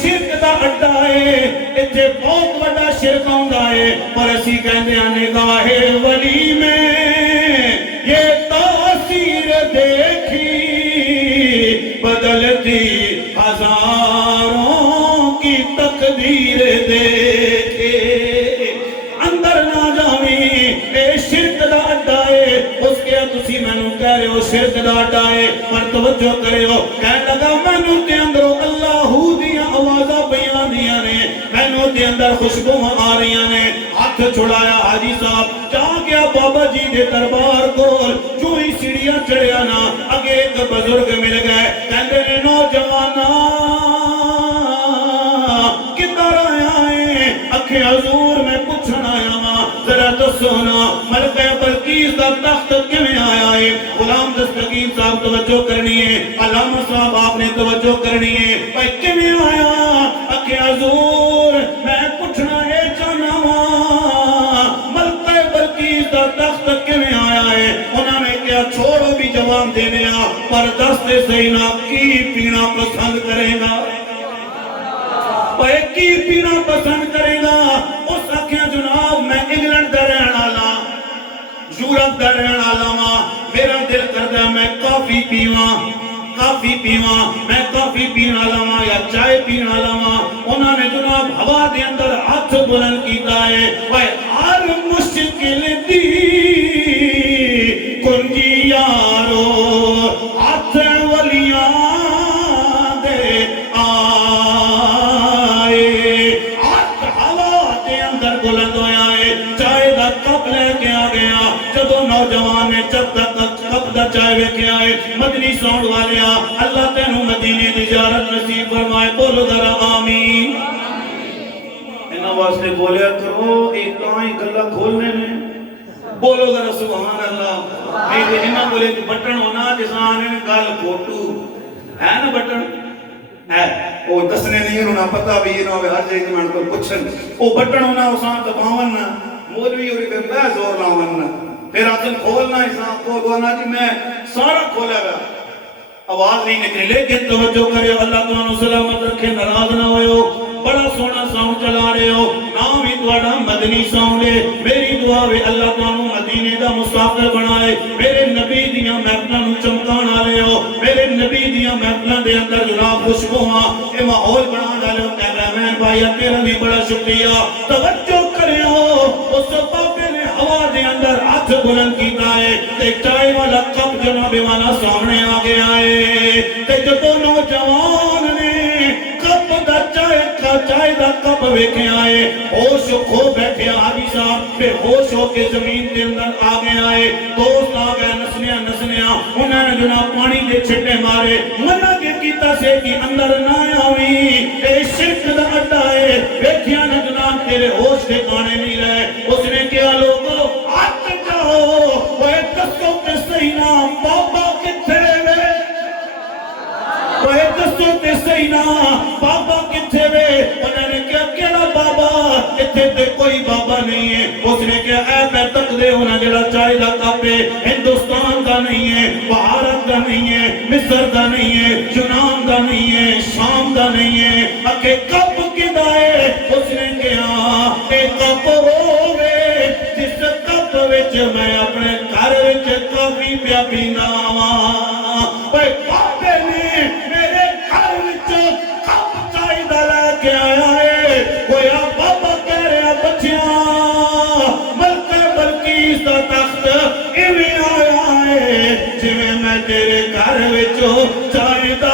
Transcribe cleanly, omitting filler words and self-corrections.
شرک دا اڈا ہے، اتھے بہت بڑا شرک آندا ہے، پر اسی کہندے ہیں نگاہ ولی میں یہ تاثیر دیکھی بدلتی ہزاروں کی تقدیر دیکھے۔ اندر نہ جاویں، اے شرک دا اڈا ہے، اس کے تسی میں نو کہہ رہے ہو شرک دا اڈا ہے، پر توجہ کرے ہو، کہہ لگا میں نو تے اندروں اللہ دیاں آوازاں بیان دیاں نے، میں نو تے اندر خوشبو آ رہی نے، ہاتھ چھڑایا حاجی صاحب، جا گیا بابا جی دے دربار کول، جو ہی سیڑھیاں چڑھیا نا، اگے ایک بزرگ مل گئے، کہندے نے نوجوانا کدھر آیا ہے؟ اکھے حضور میں پوچھنا آیا ماں، ذرا دسو نا ملکہ بلقیس دا تخت کیویں آیا ہے؟ غلام دستگیر صاحب توجہ کرنی ہے، علامہ صاحب آپ نے توجہ کرنی ہے، بھائی کیویں آیا؟ اکھے حضور میں پوچھنا ہے جانا ماں، ملکہ بلقیس دا تخت کیویں آیا ہے؟ انہوں نے کیا چھوڑو بھی جواب دینے آ، پر دستے سینا کی پینا پسند کرے گا؟ کی پینا پسند کرے گا؟ اس آکھیا جناب میں انگلینڈ دا رہن والا، یورپ دا رہن والا ہاں، میرا دل کردا میں کافی پیواں، میں کافی پین والا ہاں یا چائے پین والا ہاں۔ انہوں نے جناب ہوا دے اندر ہاتھ بلند کیتا ہے، اوے ہر مشکل دی کنجی یارو ہاتھ ولیاں دے بلند ہویا ہے، چائے دا کپ لے کے آ گیا، جدو نوجوان نے جب تک کپ دا چائے وے کے آئے، مدنی ساؤنڈ والے اللہ تینوں مدینے دی زیارت نصیب فرمائے، بولو ذرا آمین۔ انہاں واسطے بولیا کرو ایک تائیں گلہ کھولنے میں، بولو ذرا سبحان اللہ۔ انہاں بولے بٹن ہونا جسان ان گل کھوٹو ہے نا، بٹن ہے وہ دسنے نہیں انہوں پتہ بھی یہ نہ ہوئے ہر جائے میں کو پچھن وہ بٹن ہونا اسان دباون نا مولوی ہوئی پہ بے زور لاؤن نا پھر آتن کھولنا اسان کھولنا جی میں سارا کھولا گیا آواز نہیں نکلی، لیکن توجہ کرے اللہ تعالیٰ سلامت رکھے، ناراض نہ ہوئے ہو، بڑا سونا ساؤنڈ چلا رہے ہو، نام ہی دوڑا مدنی ساؤنڈ ہے۔ میری دعا ہے اللہ تعالیٰ مدینے دا مسافر بنائے، میرے نبی دیاں محفلوں چمکان آلے ہو، میرے نبی دیاں محفلوں دے اندر جناب خوشبو ہاں اے ماحول بنا ڈالے ہو۔ کیمرامین بھائی تیرا بھی بڑا شکریہ، توجہ کرے ہو، اس بابے نے ہوا دے اندر ہاتھ بلند کیتا ہے، تے چائے والا کپ جناب والا سامنے آ گیا ہے، تے جدو نوجوان نے کپ دا چائے دا کپ ویکھے آئے، ہوش کھو بیٹھے حاجی صاحب، پھر ہوش ہو کے زمین دے اندر آ گئے آئے، دوست آ گئے نسنیا انہوں نے جناب پانی دے چھٹے مارے، منع کے کیتا سے کہ اندر نہ آویں، اے شرک دا اڈا ہے، ویکھیا نہ جناب تیرے ہوش کے کانے نہیں رہے۔ اس نے کیا لوگو ہاتھ جاؤ، وہ دسو تے صحیح نام بابا کتھے وے، وہ دسو تے صحیح نام بابا کتھے وے؟ انہوں نے کیا کیڑا بابا؟ اتھے تے کوئی بابا نہیں ہے۔ اس نے کیا اے پہ تک دے ہونا جڑا چائے دا کپ ہے، ہندوستان دا نہیں ہے، بھارت دا نہیں ہے، مصر دا نہیں ہے، یونان دا نہیں ہے، شام دا نہیں ہے، اکھے کپ کدا ہے؟ اس نے کیا اے کپ ہووے جس کپ وچ میں اپنے گھر وچ کافی پیا پیندا واں۔ اوے بابے نے میرے گھر وچ کپ چائے دا لے کے آیا ہے، کویا بابا کہہ رہا بچیاں ملکہ بلقیس دا تخت ایویں آیا ہے جویں میں تیرے گھر وچ چائے دا